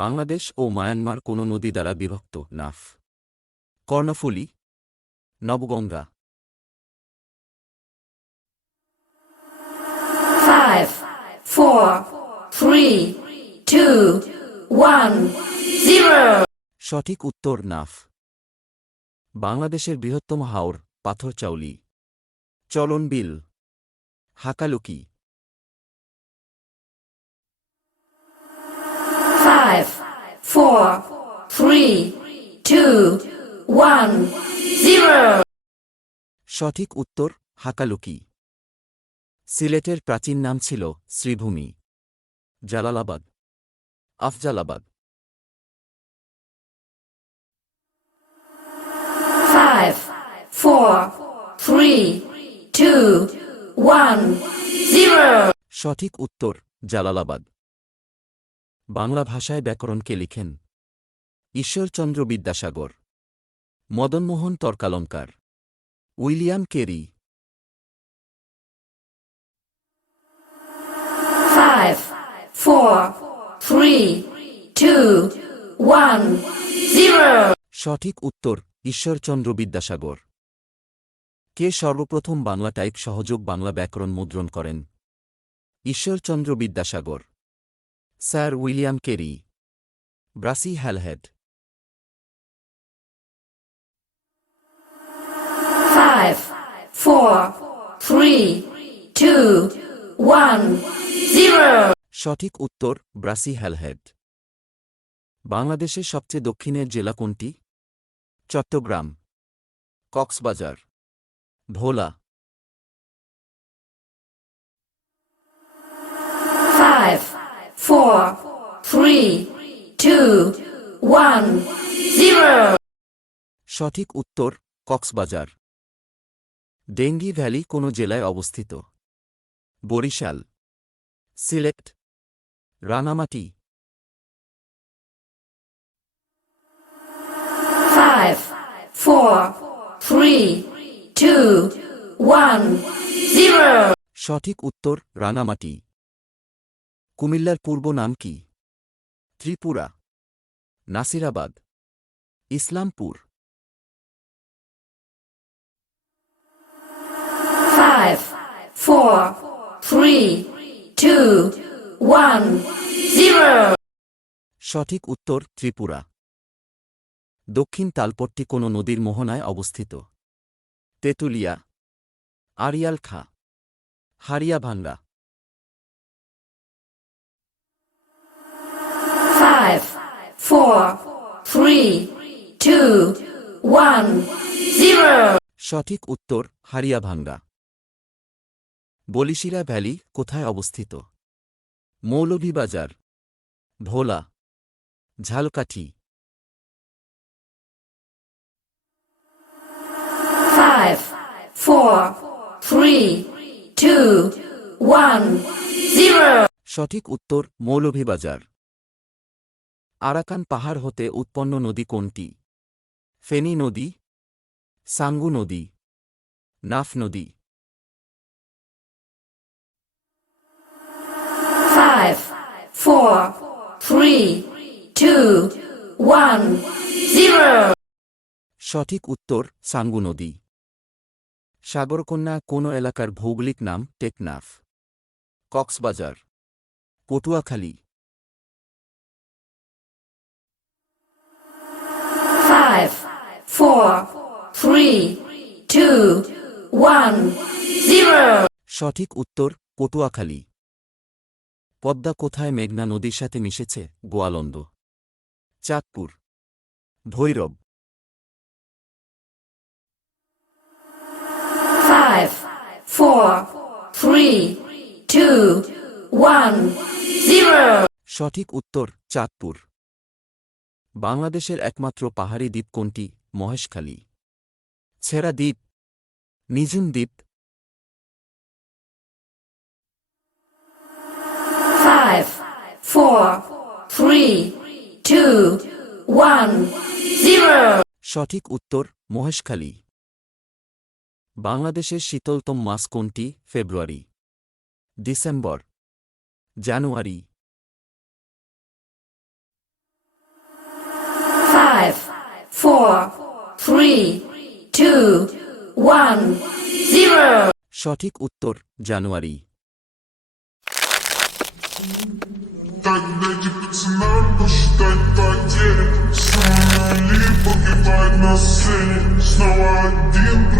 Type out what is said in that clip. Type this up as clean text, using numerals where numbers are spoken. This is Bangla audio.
বাংলাদেশ ও মায়ানমার কোন নদী দ্বারা বিভক্ত? নাফ, কর্ণফুলী, নবগঙ্গা। 5, 4, 3, 2, 1, 0. সঠিক উত্তর নাফ। বাংলাদেশের বৃহত্তম হাওর পাথরচাউলি, চলন বিল, হাকালুকি। 5, 4, 3, 2, 1, 0. সঠিক উত্তর হাকালুকি। সিলেটের প্রাচীন নাম ছিল শ্রীভূমি, জালালাবাদ, আফজালাবাদ। 5, 4, 3, 2, 1, 0. সঠিক উত্তর জালালাবাদ। বাংলা ভাষায় ব্যাকরণকে লিখেন ঈশ্বরচন্দ্র বিদ্যাসাগর, মদনমোহন তর্কালঙ্কার, উইলিয়াম কেরি। 5, 4, 3, 2, 1, 0. সঠিক উত্তর ঈশ্বরচন্দ্র বিদ্যাসাগর। কে সর্বপ্রথম বাংলা টাইপ সহযোগ বাংলা ব্যাকরণ মুদ্রণ করেন? Ishwarchandra Vidyasagar, sir William Carey, Brassey Halhed. 5, 4, 3, 2, 1, 0. সঠিক উত্তর ব্রাসি হ্যালহেড। বাংলাদেশের সবচেয়ে দক্ষিণের জেলা কোনটি? চট্টগ্রাম, কক্সবাজার, ভোলা। 5, 4, 3, 2, 1, 0. সঠিক উত্তর কক্সবাজার। ডেঙ্গি ভ্যালি কোন জেলায় অবস্থিত? বরিশাল, সিলেট, রাঙামাটি। 5, 4, 3, 2, 1, 0. সঠিক উত্তর রাঙামাটি। কুমিল্লার পূর্ব নাম কি? ত্রিপুরা, নাসিরাবাদ, ইসলামপুর। 5, 4, 3, 2, 1, 0. সঠিক উত্তর ত্রিপুরা। দক্ষিণ তালপট্টি কোন নদীর মোহনায় অবস্থিত? তেঁতুলিয়া, আড়িয়াল খাঁ, হারিয়াভাঙ্গা। 5, 4, 3, 2, 1, 0. সঠিক উত্তর হারিয়াভাঙ্গা। বলিশিরা ভ্যালি কোথায় অবস্থিত? মৌলভীবাজার, ভোলা, ঝালকাঠি। 5, 4, 3, 2, 1, 0. সঠিক উত্তর মৌলভীবাজার। আরাকান পাহাড় হতে উৎপন্ন নদী কোনটি? ফেনী নদী, সাঙ্গু নদী, নাফ নদী। 5, 4, 3, 2, 1, 0. সঠিক উত্তর সাঙ্গু নদী। সাগরকন্যা কোন এলাকার ভৌগোলিক নাম? টেকনাফ, কক্সবাজার, পটুয়াখালী। 5, 4, 3, 2, 1, 0. সঠিক উত্তর পটুয়াখালী। পদ্মা কোথায় মেঘনা নদীর সাথে মিশেছে? গোয়ালন্দ, চাঁদপুর, ভৈরব। 5, 4, 3, 2, 1, 0. সঠিক উত্তর চাঁদপুর। বাংলাদেশের একমাত্র পাহাড়ি দ্বীপ কোনটি? মহেশখালী, ছেড়া দ্বীপ, নিঝুম দ্বীপ। 5, 4, 3, 2, 1, 0. সঠিক উত্তর মহেশখালী। বাংলাদেশের শীতলতম মাস কোনটি? ফেব্রুয়ারি, ডিসেম্বর, জানুয়ারি। three, two, one, zero. সঠিক উত্তর জানুয়ারি। Так, дайте пацана.